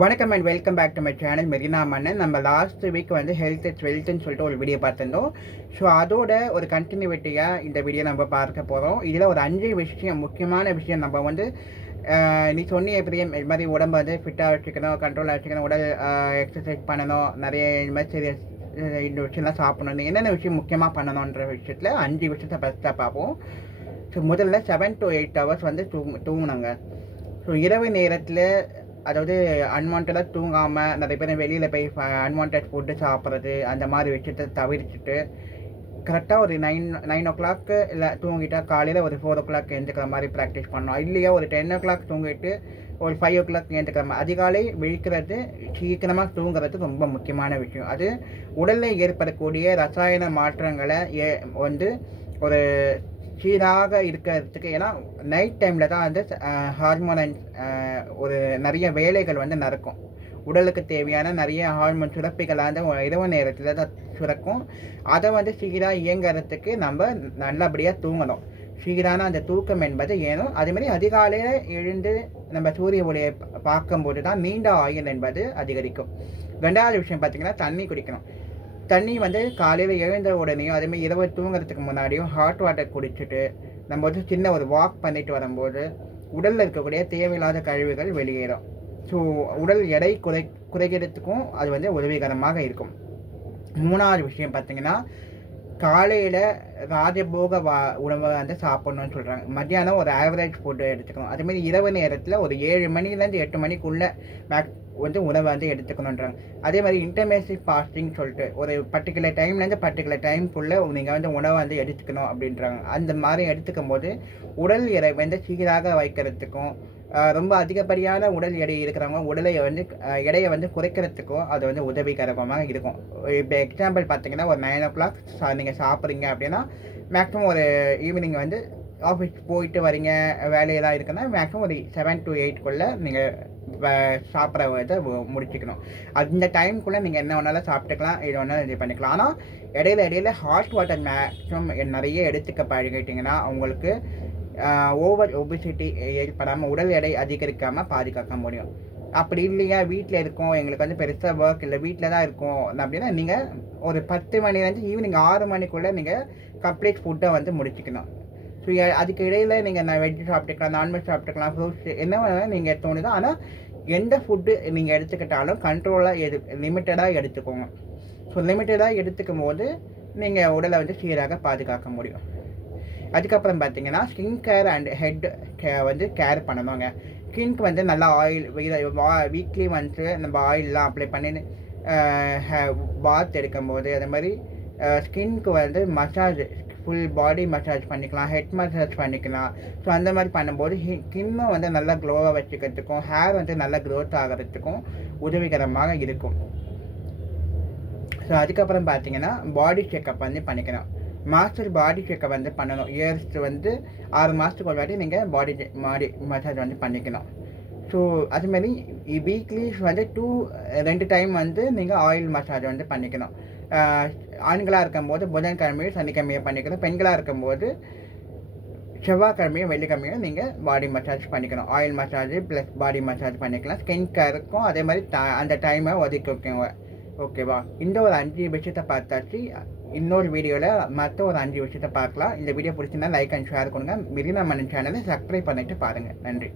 வணக்கம் and welcome back to my channel Marina Mannan. நம்ம last week வந்து ஹெல்த் இஸ் வெல்த்னு சொல்லிட்டு ஒரு வீடியோ பார்த்துருந்தோம். ஸோ அதோட ஒரு கண்டினியூட்டியாக இந்த வீடியோ நம்ம பார்க்க போகிறோம். இதில் ஒரு 5 விஷயம், முக்கியமான விஷயம் நம்ம வந்து நீ சொன்னிய எப்படியும் இது மாதிரி உடம்பை வந்து ஃபிட்டாக வச்சுக்கணும், கண்ட்ரோலாக வச்சுக்கணும், உடல் எக்ஸசைஸ் பண்ணணும், நிறைய இது மாதிரி சரி இந்த விஷயம்லாம் சாப்பிடணும், என்னென்ன விஷயம் முக்கியமாக பண்ணணுன்ற விஷயத்தில் 5 விஷயத்தை ஃபஸ்ட்டாக பார்ப்போம். ஸோ முதல்ல 7 to 8 hours வந்து தூங்கணுங்க. ஸோ இரவு நேரத்தில், அதாவது அன்வான்டாக தூங்காமல் நிறைய பேர் வெளியில் போய் அன்வான்ட் ஃபுட்டு சாப்பிட்றது, அந்த மாதிரி விஷயத்தை தவிர்த்துட்டு கரெக்டாக ஒரு 9 o'clock இல்லை தூங்கிட்டா காலையில் ஒரு 4 o'clock எழுந்துக்கிற மாதிரி ப்ராக்டிஸ் பண்ணோம். இல்லையா ஒரு 10 o'clock தூங்கிட்டு ஒரு 5 o'clock எழுந்துக்கிற மாதிரி. அதிகாலை விழிக்கிறது, சீக்கிரமாக தூங்குறது ரொம்ப முக்கியமான விஷயம். அது உடலில் ஏற்படக்கூடிய ரசாயன மாற்றங்களை வந்து ஒரு சீராக இருக்கிறதுக்கு. ஏன்னா நைட் டைமில் தான் வந்து ஹார்மோன் ஒரு நிறைய வேலைகள் வந்து நடக்கும். உடலுக்கு தேவையான நிறைய ஹார்மோன் சுரப்பிகள் வந்து இரவு நேரத்தில் தான் சுரக்கும். அதை வந்து சீராக இயங்குறதுக்கு நம்ம நல்லபடியாக தூங்கணும். சீரான அந்த தூக்கம் என்பது ஏனும். அதேமாதிரி அதிகாலையில் எழுந்து நம்ம சூரிய ஒளியை பார்க்கும்போது தான் நீண்ட ஆயுள் என்பது அதிகரிக்கும். ரெண்டாவது விஷயம் பார்த்திங்கன்னா, தண்ணி குடிக்கணும். தண்ணி வந்து காலையில் எழுந்த உடனேயும் அதேமாதிரி இரவு தூங்குறதுக்கு முன்னாடியும் ஹாட் வாட்டர் குடிச்சிட்டு நம்ம வந்து சின்ன ஒரு வாக் பண்ணிட்டு வரும்போது உடலில் இருக்கக்கூடிய தேவையில்லாத கழிவுகள் வெளியேறும். ஸோ உடல் எடை குறைக்கிறதுக்கும் அது வந்து உதவிகரமாக இருக்கும். மூணாவது விஷயம் பார்த்திங்கன்னா, காலையில் ராஜபோக உணவை வந்து சாப்பிட்ணுன்னு சொல்கிறாங்க. மத்தியானம் ஒரு ஆவரேஜ் ஃபுட்டு எடுத்துக்கணும். அதேமாதிரி இரவு நேரத்தில் ஒரு 7 மணிலேருந்து 8 மணிக்குள்ளே வந்து உணவை வந்து எடுத்துக்கணுன்றாங்க. அதே மாதிரி இன்டர்மேசிவ் ஃபாஸ்டிங் சொல்லிட்டு ஒரு பர்டிகுலர் டைம்லேருந்து பர்டிகுலர் டைம்குள்ளே நீங்கள் வந்து உணவை வந்து எடுத்துக்கணும் அப்படின்றாங்க. அந்த மாதிரி எடுத்துக்கும் போது உடல் எடை வந்து சீராக வைக்கிறதுக்கும், ரொம்ப அதிகப்படியான உடல் எடை இருக்கிறவங்க எடையை வந்து குறைக்கிறதுக்கும் அது வந்து உதவிகரமாக இருக்கும். இப்போ எக்ஸாம்பிள் பார்த்தீங்கன்னா, ஒரு 9 o'clock நீங்கள் சாப்பிட்றீங்க அப்படின்னா மேக்ஸிமம் ஒரு ஈவினிங் வந்து ஆஃபீஸ் போயிட்டு வரீங்க, வேலையெல்லாம் இருக்குன்னா மேக்ஸிமம் ஒரு 7 to 8 சாப்பிட்றத முடிச்சுக்கணும். அந்த டைமுக்குள்ளே நீங்கள் என்ன வேணாலும் சாப்பிட்டுக்கலாம், இது வேணாலும் இது பண்ணிக்கலாம். ஆனால் இடையில ஹாட் வாட்டர் மேக்ஸிமம் நிறைய எடுத்துக்க பழகிட்டிங்கன்னா உங்களுக்கு ஓவர் ஒபிசிட்டி ஏற்படாமல் உடல் எடை அதிகரிக்காமல் பாதுகாக்க முடியும். அப்படி இல்லையா, வீட்டில் இருக்கோம், எங்களுக்கு வந்து பெருசாக ஒர்க் இல்லை, வீட்டில் தான் இருக்கோம் அப்படின்னா நீங்கள் ஒரு 10 மணிலேருந்து ஈவினிங் 6 மணிக்குள்ளே நீங்கள் கம்ப்ளீட் ஃபுட்டை வந்து முடிச்சுக்கணும். ஸோ அதுக்கு இடையில் நீங்கள் வெஜ் சாப்பிட்டுக்கலாம், நான்வெஜ் சாப்பிட்டுக்கலாம், ஃப்ரூட்ஸ் என்ன வேணாலும் நீங்கள் தோணுதோ. ஆனால் எந்த ஃபுட்டு நீங்கள் எடுத்துக்கிட்டாலும் கண்ட்ரோலாக லிமிட்டடாக எடுத்துக்கோங்க. ஸோ லிமிட்டடாக எடுத்துக்கும் போது நீங்கள் உடலை வந்து சீராக பாதுகாக்க முடியும். அதுக்கப்புறம் பார்த்தீங்கன்னா, ஸ்கின் கேர் அண்ட் ஹெட் வந்து கேர் பண்ணணுங்க. ஸ்கின்க்கு வந்து நல்லா ஆயில் வீக்லி ஒன்ஸு நம்ம ஆயிலெலாம் அப்ளை பண்ணி பாத் எடுக்கும்போது அதே மாதிரி ஸ்கின்க்கு வந்து மசாஜ், ஃபுல் பாடி மசாஜ் பண்ணிக்கலாம், ஹெட் மசாஜ் பண்ணிக்கலாம். ஸோ அந்த மாதிரி பண்ணும்போது ஸ்கின்னும் வந்து நல்லா க்ளோவாக வச்சுக்கிறதுக்கும், ஹேர் வந்து நல்லா க்ரோத் ஆகிறதுக்கும் உதவிகரமாக இருக்கும். ஸோ அதுக்கப்புறம் பார்த்தீங்கன்னா, பாடி செக்கப் வந்து பண்ணிக்கணும். மாஸ்டர் பாடி செக்கப் வந்து பண்ணணும். இயர்ஸ் வந்து 6 மாதத்துக்கு ஒரு வாட்டி நீங்கள் பாடி மசாஜ் வந்து பண்ணிக்கணும். ஸோ அதுமாரி வீக்லி வந்து 2 டைம் வந்து நீங்கள் ஆயில் மசாஜ் வந்து பண்ணிக்கணும். ஆண்களாக இருக்கும்போது புதன்கிழமையும் சனிக்கிழமையும் பண்ணிக்கணும். பெண்களாக இருக்கும்போது செவ்வாய்க்கிழமையும் வெள்ளிக்கிழமையும் நீங்கள் பாடி மசாஜ் பண்ணிக்கணும். Oil massage plus body massage பண்ணிக்கலாம். ஸ்கின் கேருக்கும் அதே மாதிரி அந்த டைமை ஒதுக்கிக்கோங்க. ஓகேவா? இந்த ஒரு 5 விஷயத்தை பார்த்தாச்சு. இன்னொரு வீடியோவில் மற்ற ஒரு 5 விஷயத்தை பார்க்கலாம். இந்த வீடியோ பிடிச்சிருந்தா லைக் அண்ட் ஷேர் கொடுங்க. மெரினா மன்னன் சேனலை சப்ஸ்கிரைப் பண்ணிட்டு பாருங்கள். நன்றி.